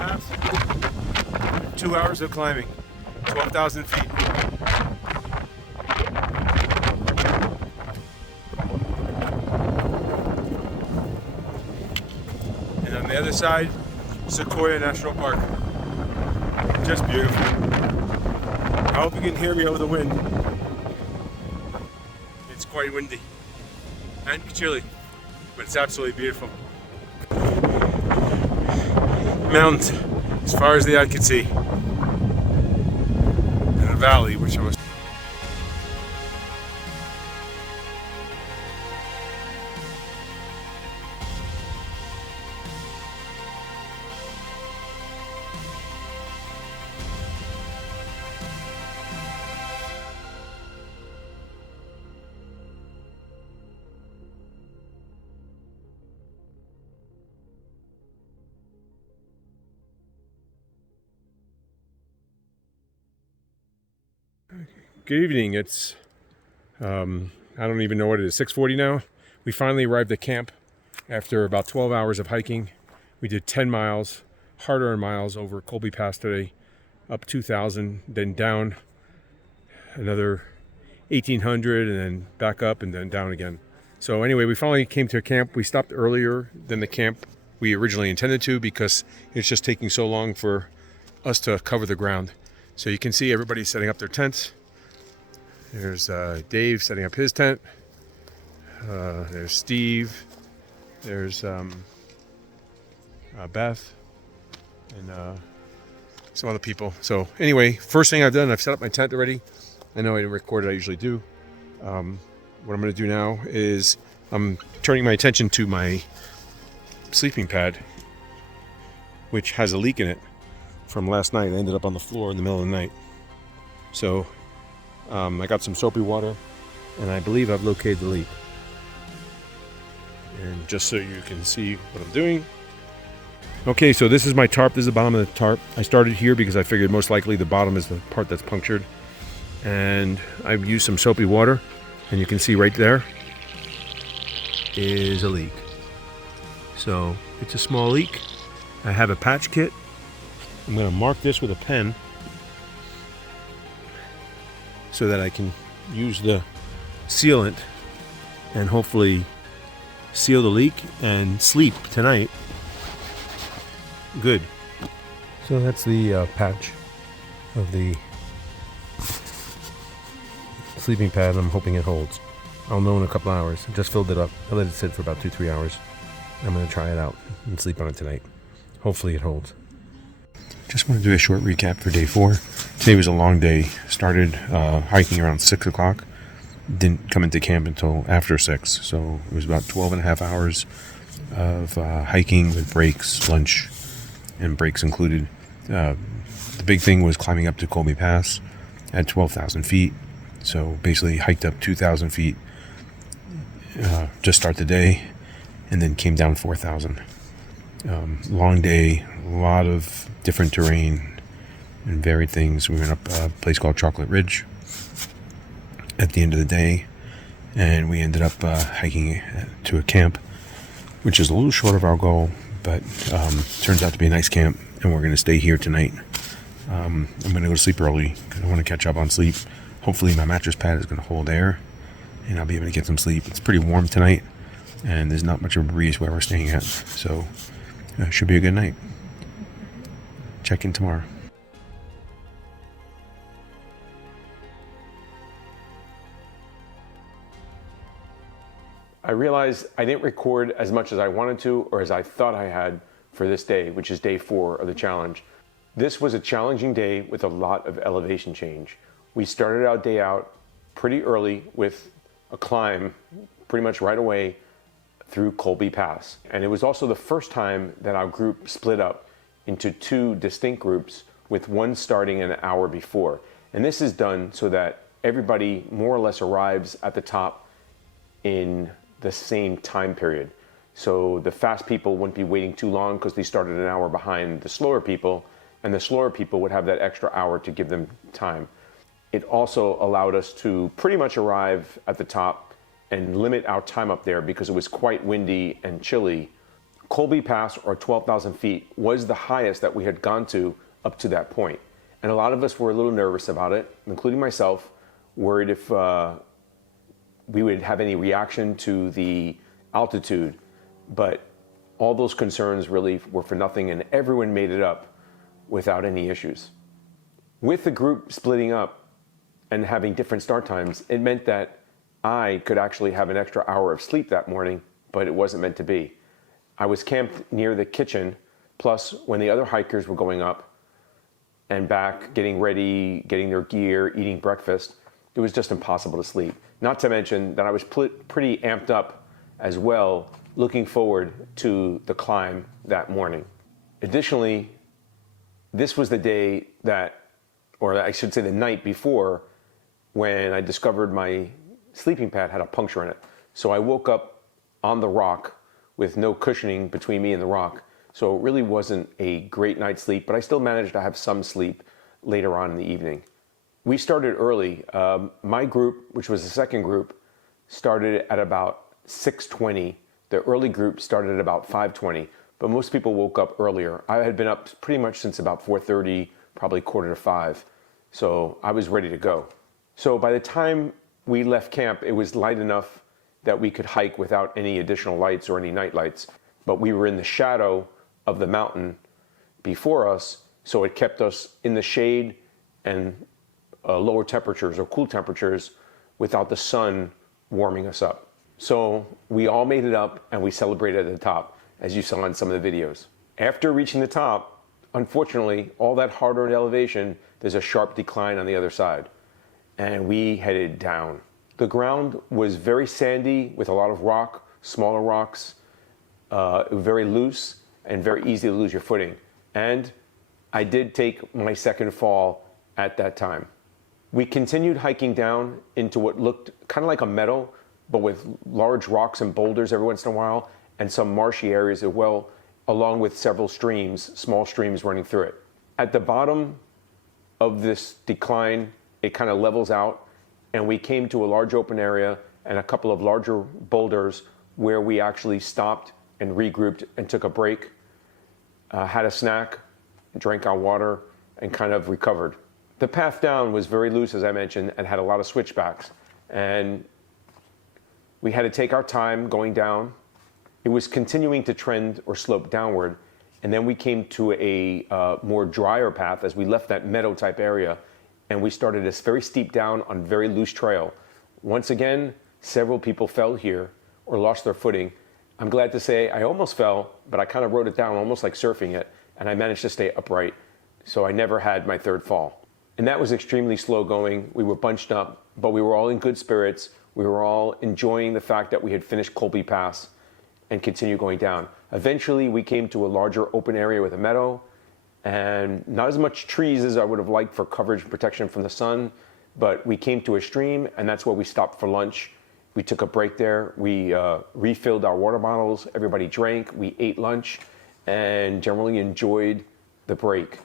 Pass. 2 hours of climbing, 12,000 feet. And on the other side, Sequoia National Park. Just beautiful. I hope you can hear me over the wind. It's quite windy and chilly, but it's absolutely beautiful. Mountains as far as the eye can see. And a valley, which I was. Good evening. It's I don't even know what it is. 6:40 now. We finally arrived at camp after about 12 hours of hiking. We did 10 miles, hard-earned miles over Colby Pass today, up 2,000, then down another 1,800, and then back up and then down again. So anyway, we finally came to a camp. We stopped earlier than the camp we originally intended to because it's just taking so long for us to cover the ground. So you can see everybody setting up their tents. There's Dave setting up his tent. There's Steve. There's Beth and some other people. So anyway, first thing I've done, I've set up my tent already. I know I didn't record it, I usually do. What I'm going to do now is I'm turning my attention to my sleeping pad, which has a leak in it from last night. I ended up on the floor in the middle of the night. So I got some soapy water, and I believe I've located the leak. And just so you can see what I'm doing. Okay, so this is my tarp. This is the bottom of the tarp. I started here because I figured most likely the bottom is the part that's punctured. And I've used some soapy water, and you can see right there is a leak. So it's a small leak. I have a patch kit. I'm going to mark this with a pen so that I can use the sealant and hopefully seal the leak and sleep tonight. Good. So that's the patch of the sleeping pad. I'm hoping it holds. I'll know in a couple hours. I just filled it up. I let it sit for about 2-3 hours. I'm going to try it out and sleep on it tonight. Hopefully it holds. Just want to do a short recap for day 4. Today was a long day. Started hiking around 6 o'clock. Didn't come into camp until after 6. So it was about 12 and a half hours of hiking with breaks, lunch, and breaks included. The big thing was climbing up to Colby Pass at 12,000 feet. So basically hiked up 2,000 feet, just start the day, and then came down 4,000. Long day, a lot of different terrain and varied things. We went up a place called Chocolate Ridge at the end of the day, and we ended up hiking to a camp, which is a little short of our goal, but turns out to be a nice camp, and we're going to stay here tonight. I'm going to go to sleep early because I want to catch up on sleep. Hopefully my mattress pad is going to hold air, and I'll be able to get some sleep. It's pretty warm tonight, and there's not much of a breeze where we're staying at, so should be a good night. Check in tomorrow. I realized I didn't record as much as I wanted to or as I thought I had for this day, which is day 4 of the challenge. This was a challenging day with a lot of elevation change. We started our day out pretty early with a climb pretty much right away through Colby Pass. And it was also the first time that our group split up into 2 distinct groups, with one starting an hour before. And this is done so that everybody more or less arrives at the top in the same time period. So the fast people wouldn't be waiting too long because they started an hour behind the slower people, and the slower people would have that extra hour to give them time. It also allowed us to pretty much arrive at the top and limit our time up there because it was quite windy and chilly Colby Pass, or 12,000 feet, was the highest that we had gone to up to that point. And a lot of us were a little nervous about it, including myself, worried if we would have any reaction to the altitude. But all those concerns really were for nothing, and everyone made it up without any issues. With the group splitting up and having different start times, it meant that I could actually have an extra hour of sleep that morning, but it wasn't meant to be. I was camped near the kitchen, plus when the other hikers were going up and back, getting ready, getting their gear, eating breakfast, it was just impossible to sleep. Not to mention that I was pretty amped up as well, looking forward to the climb that morning. Additionally, this was the day that, or I should say the night before, when I discovered my sleeping pad had a puncture in it. So I woke up on the rock with no cushioning between me and the rock. So it really wasn't a great night's sleep, but I still managed to have some sleep later on in the evening. We started early. My group, which was the second group, started at about 6:20. The early group started at about 5:20, but most people woke up earlier. I had been up pretty much since about 4:30, probably 4:45. So I was ready to go. So by the time we left camp, it was light enough that we could hike without any additional lights or any night lights. But we were in the shadow of the mountain before us, so it kept us in the shade and lower temperatures or cool temperatures without the sun warming us up. So we all made it up and we celebrated at the top, as you saw in some of the videos. After reaching the top, unfortunately, all that hard-earned elevation, there's a sharp decline on the other side, and we headed down. The ground was very sandy with a lot of rock, smaller rocks, very loose and very easy to lose your footing. And I did take my second fall at that time. We continued hiking down into what looked kind of like a meadow, but with large rocks and boulders every once in a while, and some marshy areas as well, along with several streams, small streams running through it. At the bottom of this decline, it kind of levels out, and we came to a large open area and a couple of larger boulders where we actually stopped and regrouped and took a break, had a snack, drank our water, and kind of recovered. The path down was very loose, as I mentioned, and had a lot of switchbacks. And we had to take our time going down. It was continuing to trend or slope downward. And then we came to a more drier path as we left that meadow type area. And we started this very steep down on very loose trail. Once again, several people fell here or lost their footing. I'm glad to say I almost fell, but I kind of rode it down almost like surfing it. And I managed to stay upright. So I never had my third fall. And that was extremely slow going. We were bunched up, but we were all in good spirits. We were all enjoying the fact that we had finished Colby Pass and continued going down. Eventually, we came to a larger open area with a meadow and not as much trees as I would have liked for coverage and protection from the sun, but we came to a stream, and that's where we stopped for lunch. We took a break there. We refilled our water bottles. Everybody drank. We ate lunch and generally enjoyed the break.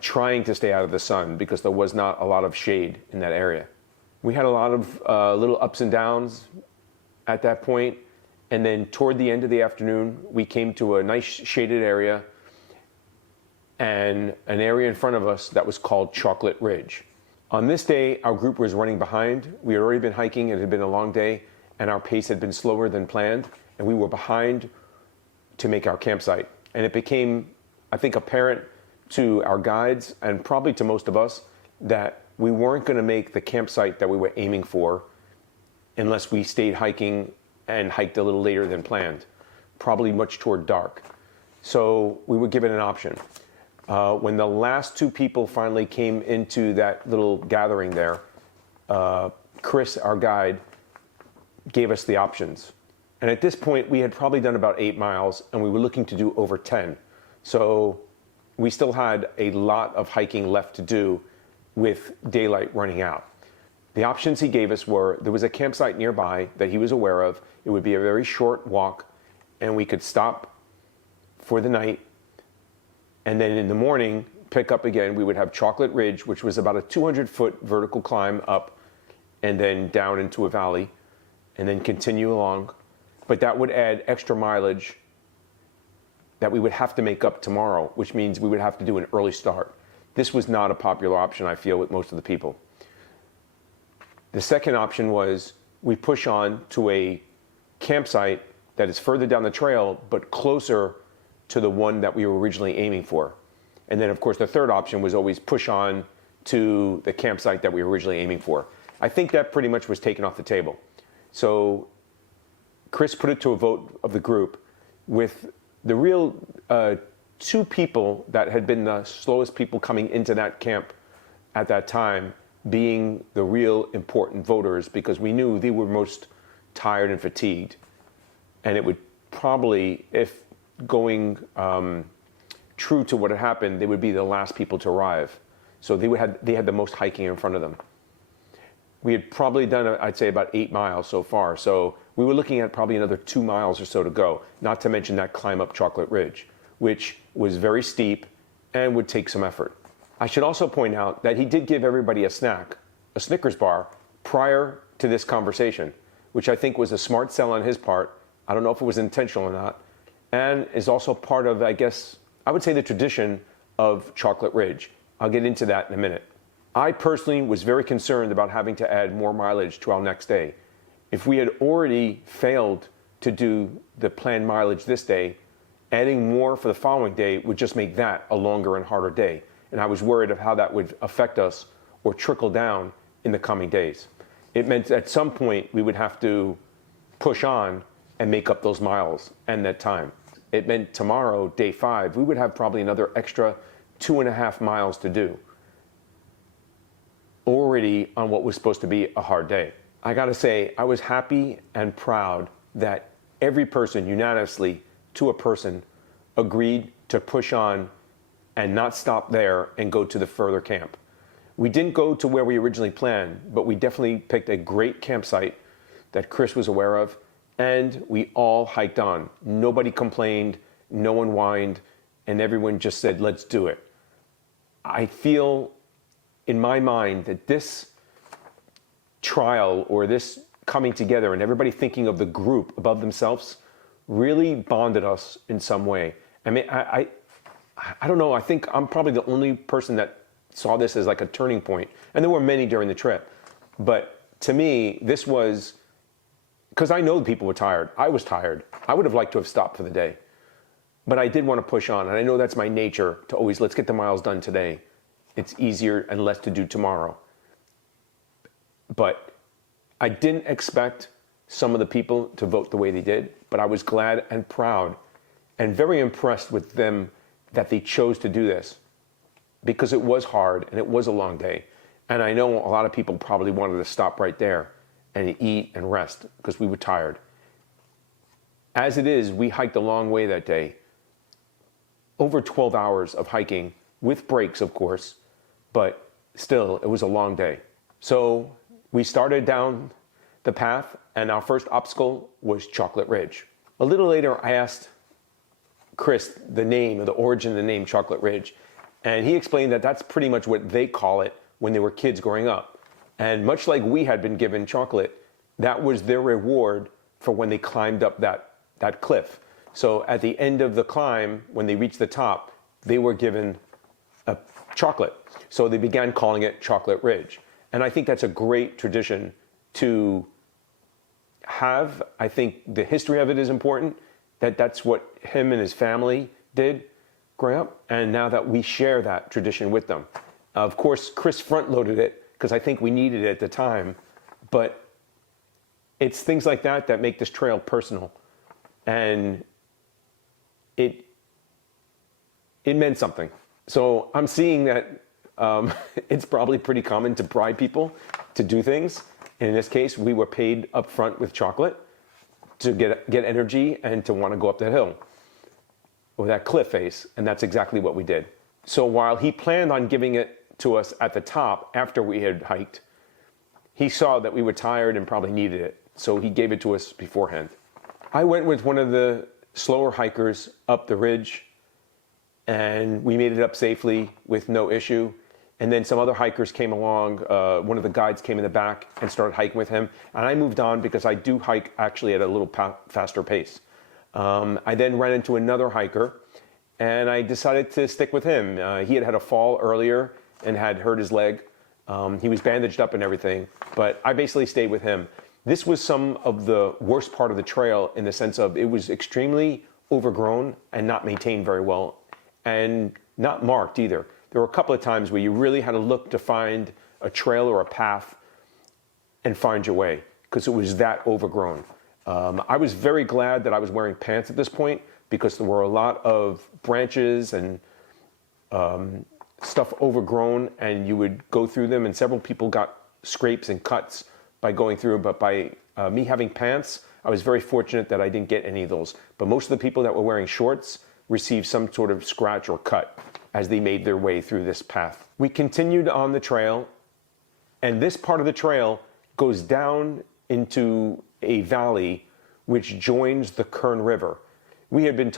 Trying to stay out of the sun because there was not a lot of shade in that area. We had a lot of little ups and downs at that point, and then toward the end of the afternoon, we came to a nice shaded area and an area in front of us that was called Chocolate Ridge. On this day, our group was running behind. We had already been hiking, it had been a long day, and our pace had been slower than planned, and we were behind to make our campsite. And it became, I think, apparent to our guides and probably to most of us that we weren't going to make the campsite that we were aiming for unless we stayed hiking and hiked a little later than planned, probably much toward dark. So we were given an option. When the last two people finally came into that little gathering there, Chris, our guide, gave us the options. And at this point, we had probably done about 8 miles, and we were looking to do over 10. So we still had a lot of hiking left to do with daylight running out. The options he gave us were, there was a campsite nearby that he was aware of. It would be a very short walk, and we could stop for the night. And then in the morning, pick up again. We would have Chocolate Ridge, which was about a 200-foot vertical climb up and then down into a valley, and then continue along. But that would add extra mileage that we would have to make up tomorrow, which means we would have to do an early start. This was not a popular option, I feel, with most of the people. The second option was we push on to a campsite that is further down the trail, but closer to the one that we were originally aiming for. And then, of course, the third option was always push on to the campsite that we were originally aiming for. I think that pretty much was taken off the table. So Chris put it to a vote of the group with the real two people that had been the slowest people coming into that camp at that time being the real important voters, because we knew they were most tired and fatigued. And it would probably, if going true to what had happened, they would be the last people to arrive. So they had the most hiking in front of them. We had probably done, I'd say, about 8 miles so far. So we were looking at probably another 2 miles or so to go, not to mention that climb up Chocolate Ridge, which was very steep and would take some effort. I should also point out that he did give everybody a snack, a Snickers bar, prior to this conversation, which I think was a smart sell on his part. I don't know if it was intentional or not, and is also part of, I guess, I would say the tradition of Chocolate Ridge. I'll get into that in a minute. I personally was very concerned about having to add more mileage to our next day. If we had already failed to do the planned mileage this day, adding more for the following day would just make that a longer and harder day. And I was worried of how that would affect us or trickle down in the coming days. It meant at some point we would have to push on and make up those miles and that time. It meant tomorrow, day 5, we would have probably another extra 2.5 miles to do, already on what was supposed to be a hard day. I gotta say, I was happy and proud that every person unanimously, to a person, agreed to push on and not stop there and go to the further camp. We didn't go to where we originally planned, but we definitely picked a great campsite that Chris was aware of, and we all hiked on. Nobody complained, no one whined, and everyone just said, let's do it. I feel in my mind that this trial, or this coming together and everybody thinking of the group above themselves, really bonded us in some way. I mean, I don't know, I think I'm probably the only person that saw this as like a turning point. And there were many during the trip. But to me, this was, because I know people were tired. I was tired. I would have liked to have stopped for the day. But I did want to push on. And I know that's my nature, to always, let's get the miles done today. It's easier and less to do tomorrow. But I didn't expect some of the people to vote the way they did, but I was glad and proud and very impressed with them that they chose to do this, because it was hard and it was a long day. And I know a lot of people probably wanted to stop right there and eat and rest because we were tired. As it is, we hiked a long way that day, over 12 hours of hiking, with breaks, of course, but still, it was a long day. So we started down the path, and our first obstacle was Chocolate Ridge. A little later, I asked Chris the name, or the origin of the name Chocolate Ridge, and he explained that that's pretty much what they call it when they were kids growing up. And much like we had been given chocolate, that was their reward for when they climbed up that cliff. So at the end of the climb, when they reached the top, they were given a chocolate. So they began calling it Chocolate Ridge. And I think that's a great tradition to have. I think the history of it is important, that's what him and his family did growing up. And now that we share that tradition with them. Of course, Chris front-loaded it because I think we needed it at the time. But it's things like that that make this trail personal. And it meant something. So I'm seeing that it's probably pretty common to bribe people to do things. And in this case, we were paid up front with chocolate to get energy and to want to go up that hill or that cliff face. And that's exactly what we did. So while he planned on giving it to us at the top after we had hiked, he saw that we were tired and probably needed it. So he gave it to us beforehand. I went with one of the slower hikers up the ridge, and we made it up safely with no issue. And then some other hikers came along. One of the guides came in the back and started hiking with him. And I moved on because I do hike actually at a little faster pace. I then ran into another hiker, and I decided to stick with him. He had had a fall earlier and had hurt his leg. He was bandaged up and everything, but I basically stayed with him. This was some of the worst part of the trail in the sense of it was extremely overgrown and not maintained very well, and not marked either. There were a couple of times where you really had to look to find a trail or a path and find your way because it was that overgrown. I was very glad that I was wearing pants at this point because there were a lot of branches and stuff overgrown, and you would go through them, and several people got scrapes and cuts by going through. But by me having pants, I was very fortunate that I didn't get any of those. But most of the people that were wearing shorts received some sort of scratch or cut as they made their way through this path. We continued on the trail, and this part of the trail goes down into a valley which joins the Kern River. We had been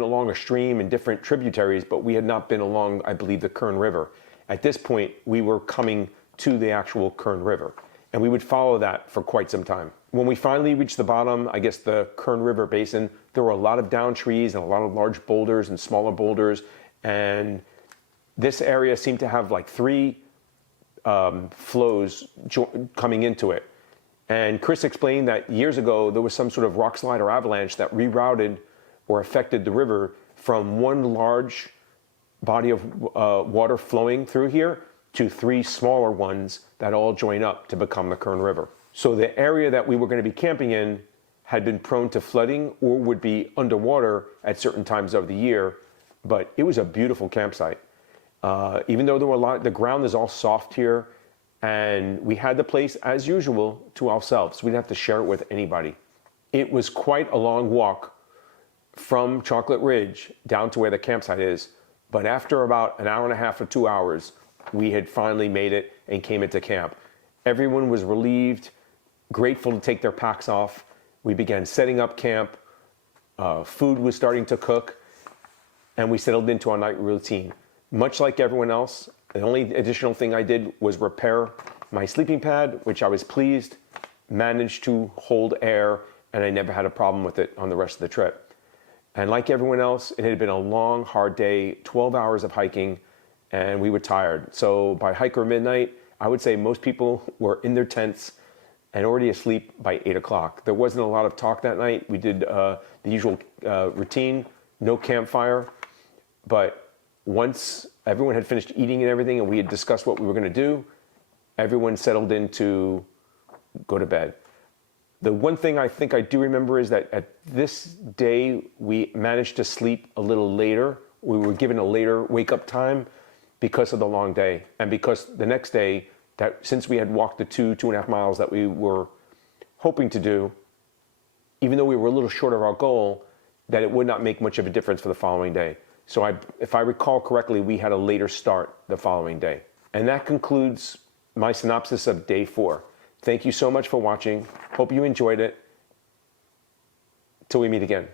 along a stream and different tributaries, but we had not been along, I believe, the Kern River. At this point, we were coming to the actual Kern River, and we would follow that for quite some time. When we finally reached the bottom, I guess the Kern River basin, there were a lot of down trees and a lot of large boulders and smaller boulders, and this area seemed to have like three flows coming into it. And Chris explained that years ago there was some sort of rock slide or avalanche that rerouted or affected the river from one large body of water flowing through here to three smaller ones that all join up to become the Kern River. So the area that we were going to be camping in had been prone to flooding or would be underwater at certain times of the year, but it was a beautiful campsite. Even though there were the ground is all soft here, and we had the place as usual to ourselves. We didn't have to share it with anybody. It was quite a long walk from Chocolate Ridge down to where the campsite is, but after about an hour and a half or 2 hours, we had finally made it and came into camp. Everyone was relieved, grateful to take their packs off. We began setting up camp. Food was starting to cook, and we settled into our night routine. Much like everyone else, the only additional thing I did was repair my sleeping pad, which I was pleased managed to hold air, and I never had a problem with it on the rest of the trip. And like everyone else, it had been a long, hard day, 12 hours of hiking, and we were tired. So by hiker midnight, I would say most people were in their tents and already asleep by 8 o'clock. There wasn't a lot of talk that night. We did the usual routine, no campfire, but once everyone had finished eating and everything and we had discussed what we were going to do, everyone settled in to go to bed. The one thing I think I do remember is that at this day, we managed to sleep a little later. We were given a later wake-up time because of the long day. And because the next day, that since we had walked the 2.5 miles that we were hoping to do, even though we were a little short of our goal, that it would not make much of a difference for the following day. So if I recall correctly, we had a later start the following day. And that concludes my synopsis of day 4. Thank you so much for watching. Hope you enjoyed it. Till we meet again.